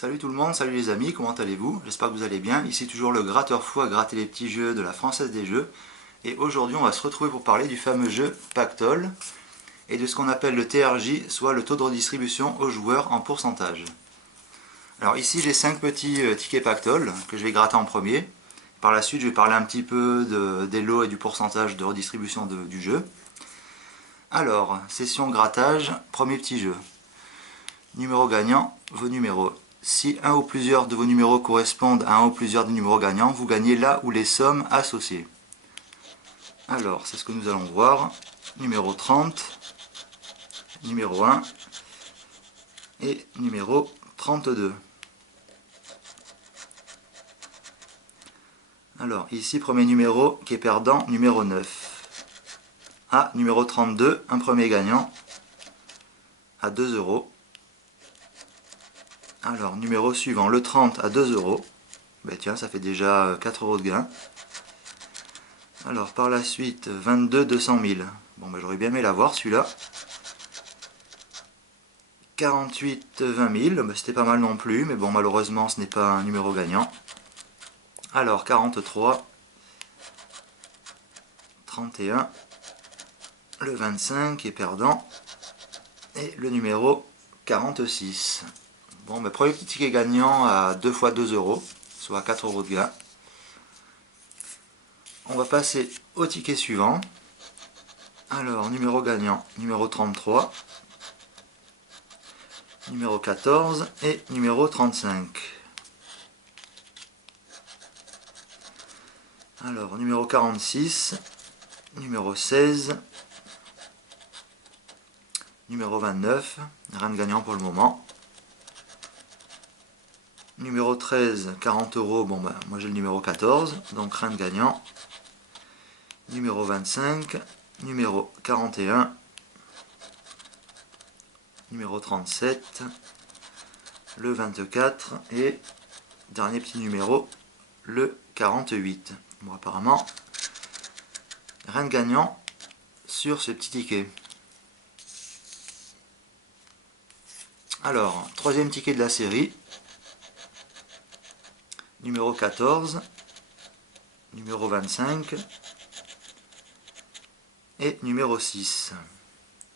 Salut tout le monde, salut les amis, comment allez-vous? J'espère que vous allez bien. Ici toujours le gratteur fou à gratter les petits jeux de la Française des Jeux. Et aujourd'hui on va se retrouver pour parler du fameux jeu Pactole et de ce qu'on appelle le TRJ, soit le taux de redistribution aux joueurs en pourcentage. Alors ici j'ai 5 petits tickets Pactole que je vais gratter en premier. Par la suite je vais parler un petit peu des lots et du pourcentage de redistribution du jeu. Alors, session grattage, premier petit jeu. Numéro gagnant, vos numéros. Si un ou plusieurs de vos numéros correspondent à un ou plusieurs des numéros gagnants, vous gagnez là où les sommes associées. Alors, c'est ce que nous allons voir. Numéro 30, numéro 1 et numéro 32. Alors, ici, premier numéro qui est perdant, numéro 9. Ah, numéro 32, un premier gagnant à 2 euros. Alors, numéro suivant, le 30 à 2 euros. Ben tiens, ça fait déjà 4 euros de gain. Alors, par la suite, 22 200 000. Bon, ben j'aurais bien aimé l'avoir, celui-là. 48 20 000, ben, c'était pas mal non plus, mais bon, malheureusement, ce n'est pas un numéro gagnant. Alors, 43, 31, le 25 est perdant, et le numéro 46. Bon, ben, premier petit ticket gagnant à 2 fois 2 euros, soit 4 euros de gain. On va passer au ticket suivant. Alors, numéro gagnant, numéro 33, numéro 14 et numéro 35. Alors, numéro 46, numéro 16, numéro 29, rien de gagnant pour le moment. Numéro 13, 40 euros, bon ben, moi j'ai le numéro 14, donc rien de gagnant. Numéro 25, numéro 41, numéro 37, le 24 et dernier petit numéro, le 48. Bon, apparemment, rien de gagnant sur ce petit ticket. Alors, troisième ticket de la série, numéro 14, numéro 25 et numéro 6.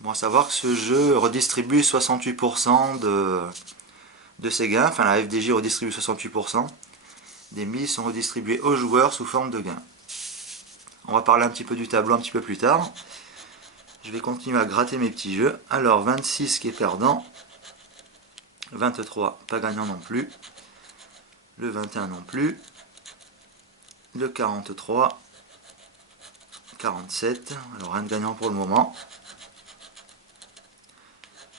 Bon, à savoir que ce jeu redistribue 68% de ses gains, enfin la FDJ redistribue 68%. Des mises sont redistribuées aux joueurs sous forme de gains. On va parler un petit peu du tableau un petit peu plus tard. Je vais continuer à gratter mes petits jeux. Alors, 26 qui est perdant. 23, pas gagnant non plus. Le 21 non plus. Le 43. 47. Alors, rien de gagnant pour le moment.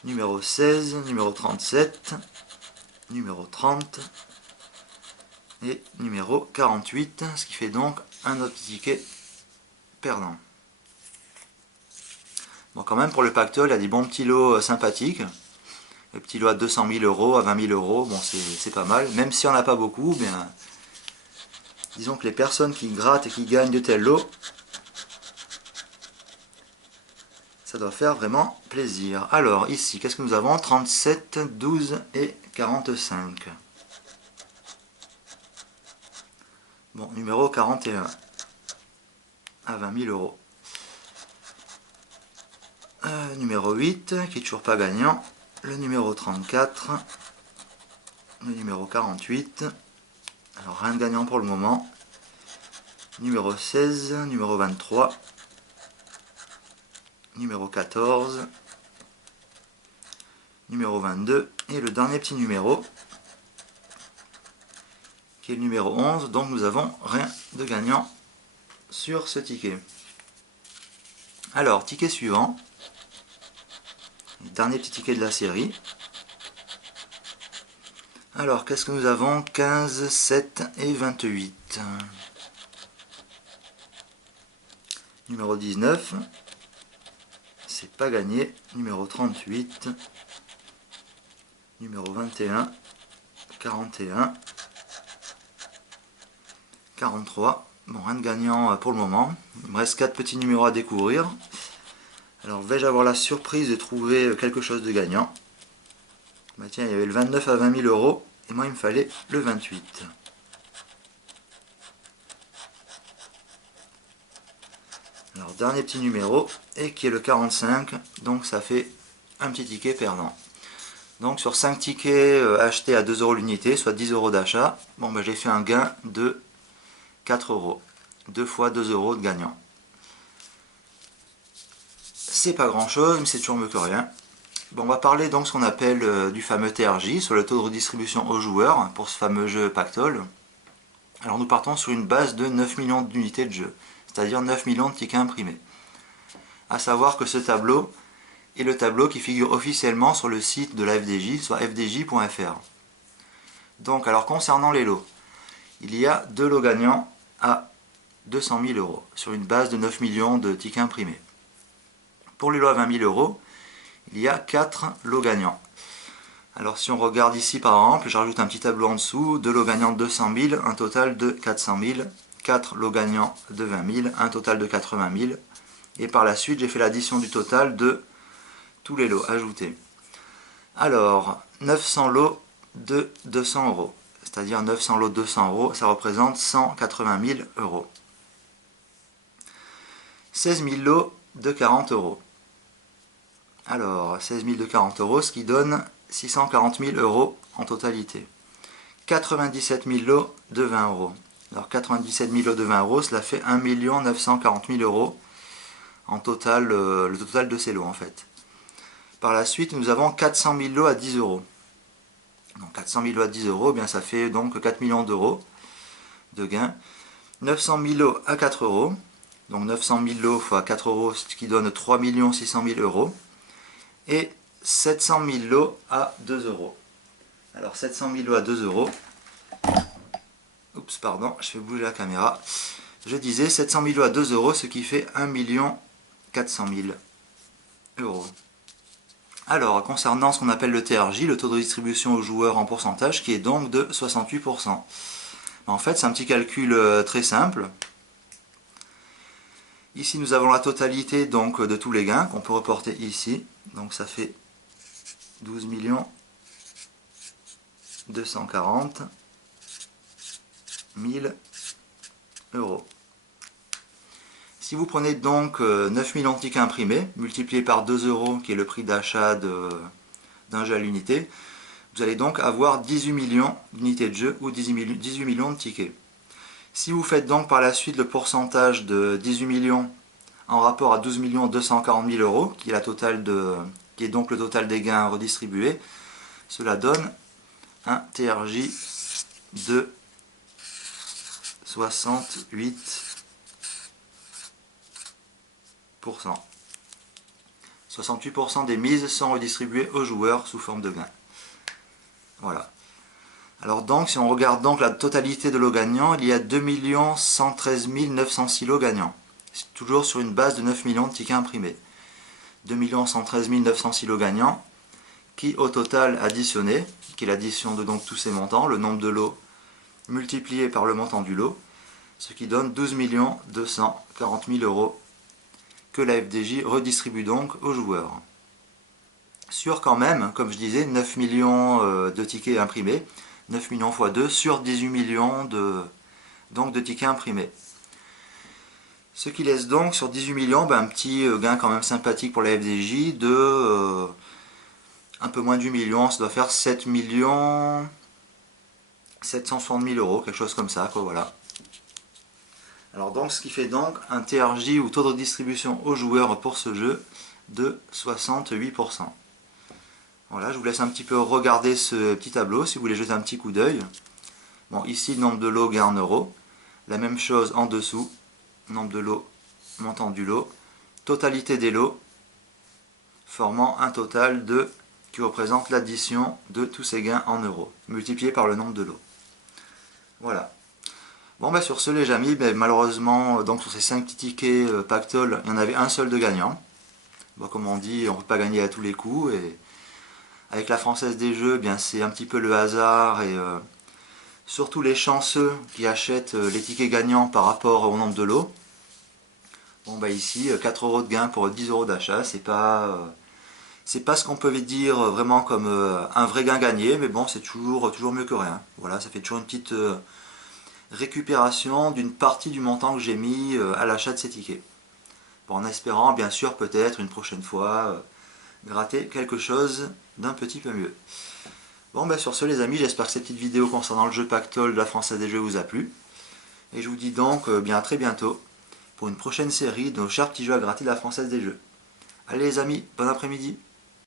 Numéro 16, numéro 37, numéro 30 et numéro 48, ce qui fait donc un autre ticket perdant. Bon, quand même, pour le Pactole, il y a des bons petits lots sympathiques. Le petit lot à 200 000 euros, à 20 000 euros, bon, c'est pas mal. Même si on n'a pas beaucoup, bien, disons que les personnes qui grattent et qui gagnent de tels lots, ça doit faire vraiment plaisir. Alors, ici, qu'est-ce que nous avons? 37, 12 et 45. Bon, numéro 41 à 20 000 euros. Numéro 8, qui est toujours pas gagnant. Le numéro 34. Le numéro 48. Alors, rien de gagnant pour le moment. Numéro 16, numéro 23. Numéro 14. Numéro 22. Et le dernier petit numéro, qui est le numéro 11. Donc, nous avons rien de gagnant sur ce ticket. Alors, ticket suivant. Dernier petit ticket de la série. Alors, qu'est-ce que nous avons? 15, 7 et 28. Numéro 19. C'est pas gagné. Numéro 38. Numéro 21. 41. 43. Bon, rien de gagnant pour le moment. Il me reste 4 petits numéros à découvrir. Alors, vais-je avoir la surprise de trouver quelque chose de gagnant? Bah tiens, il y avait le 29 à 20 000 euros et moi il me fallait le 28. Alors dernier petit numéro, et qui est le 45, donc ça fait un petit ticket perdant. Donc sur 5 tickets achetés à 2 € l'unité, soit 10 € d'achat, bon ben j'ai fait un gain de 4 €. 2 fois 2 € de gagnant. C'est pas grand chose, mais c'est toujours mieux que rien. Bon, on va parler donc ce qu'on appelle du fameux TRJ, sur le taux de redistribution aux joueurs, pour ce fameux jeu Pactole. Alors nous partons sur une base de 9 millions d'unités de jeu, c'est-à-dire 9 millions de tickets imprimés. A savoir que ce tableau est le tableau qui figure officiellement sur le site de la FDJ, soit fdj.fr. Donc, alors concernant les lots, il y a 2 lots gagnants à 200 000 € sur une base de 9 millions de tickets imprimés. Pour les lots à 20 000 €, il y a 4 lots gagnants. Alors si on regarde ici par exemple, je rajoute un petit tableau en dessous, 2 lots gagnants de 200 000, un total de 400 000, 4 lots gagnants de 20 000, un total de 80 000, et par la suite j'ai fait l'addition du total de tous les lots ajoutés. Alors, 900 lots de 200 €, c'est-à-dire 900 lots de 200 €, ça représente 180 000 €. 16 000 lots de 40 €. Alors, 16 000 de 40 €, ce qui donne 640 000 € en totalité. 97 000 lots de 20 €. Alors, 97 000 lots de 20 €, cela fait 1 940 000 € en total, le total de ces lots en fait. Par la suite, nous avons 400 000 lots à 10 €. Donc 400 000 lots à 10 €, eh bien ça fait donc 4 millions d'euros de gains. 900 000 lots à 4 €. Donc 900 000 lots fois 4 €, ce qui donne 3 600 000 €. Et 700 000 lots à 2 €. Alors 700 000 lots à 2 €. Oups, pardon, je fais bouger la caméra. Je disais 700 000 lots à 2 €, ce qui fait 1 400 000 €. Alors, concernant ce qu'on appelle le TRJ, le taux de distribution aux joueurs en pourcentage, qui est donc de 68%. En fait, c'est un petit calcul très simple. Ici, nous avons la totalité donc, de tous les gains qu'on peut reporter ici. Donc, ça fait 12 240 000 €. Si vous prenez donc 9 millions de tickets imprimés, multiplié par 2 €, qui est le prix d'achat d'un jeu à l'unité, vous allez donc avoir 18 millions d'unités de jeu ou 18 millions de tickets. Si vous faites donc par la suite le pourcentage de 18 millions en rapport à 12 240 000 €, qui est donc le total des gains redistribués, cela donne un TRJ de 68%. 68% des mises sont redistribuées aux joueurs sous forme de gains. Voilà. Alors donc, si on regarde donc la totalité de lots gagnants, il y a 2 113 906 lots gagnants. C'est toujours sur une base de 9 millions de tickets imprimés. 2 113 906 lots gagnants, qui au total additionné, qui est l'addition de donc tous ces montants, le nombre de lots multiplié par le montant du lot, ce qui donne 12 240 000 € que la FDJ redistribue donc aux joueurs. Sur quand même, comme je disais, 9 millions de tickets imprimés, 9 millions x 2 sur 18 millions de tickets imprimés. Ce qui laisse donc sur 18 millions un petit gain quand même sympathique pour la FDJ de un peu moins d'1 million, ça doit faire 7 760 000 €, quelque chose comme ça, quoi, voilà. Alors donc, ce qui fait donc un TRJ ou taux de distribution aux joueurs pour ce jeu de 68%. Voilà, je vous laisse un petit peu regarder ce petit tableau si vous voulez jeter un petit coup d'œil. Bon, ici, nombre de lots gains en euros. La même chose en dessous, nombre de lots, montant du lot, totalité des lots, formant un total qui représente l'addition de tous ces gains en euros, multiplié par le nombre de lots. Voilà. Bon, ben sur ce, les amis, malheureusement, donc sur ces 5 petits tickets Pactole, il y en avait un seul de gagnant. Bon, comme on dit, on ne peut pas gagner à tous les coups. Et avec la Française des Jeux, c'est un petit peu le hasard et surtout les chanceux qui achètent les tickets gagnants par rapport au nombre de lots. Bon, ici, 4 € de gain pour 10 € d'achat, c'est pas C'est pas ce qu'on peut dire vraiment comme un vrai gain gagné, mais bon, c'est toujours mieux que rien. Voilà, ça fait toujours une petite récupération d'une partie du montant que j'ai mis à l'achat de ces tickets. Bon, en espérant, bien sûr, peut-être une prochaine fois, gratter quelque chose d'un petit peu mieux. Bon, ben sur ce, les amis, j'espère que cette petite vidéo concernant le jeu Pactole de la Française des Jeux vous a plu. Et je vous dis donc bien à très bientôt pour une prochaine série de nos chers petits jeux à gratter de la Française des Jeux. Allez les amis, bon après-midi!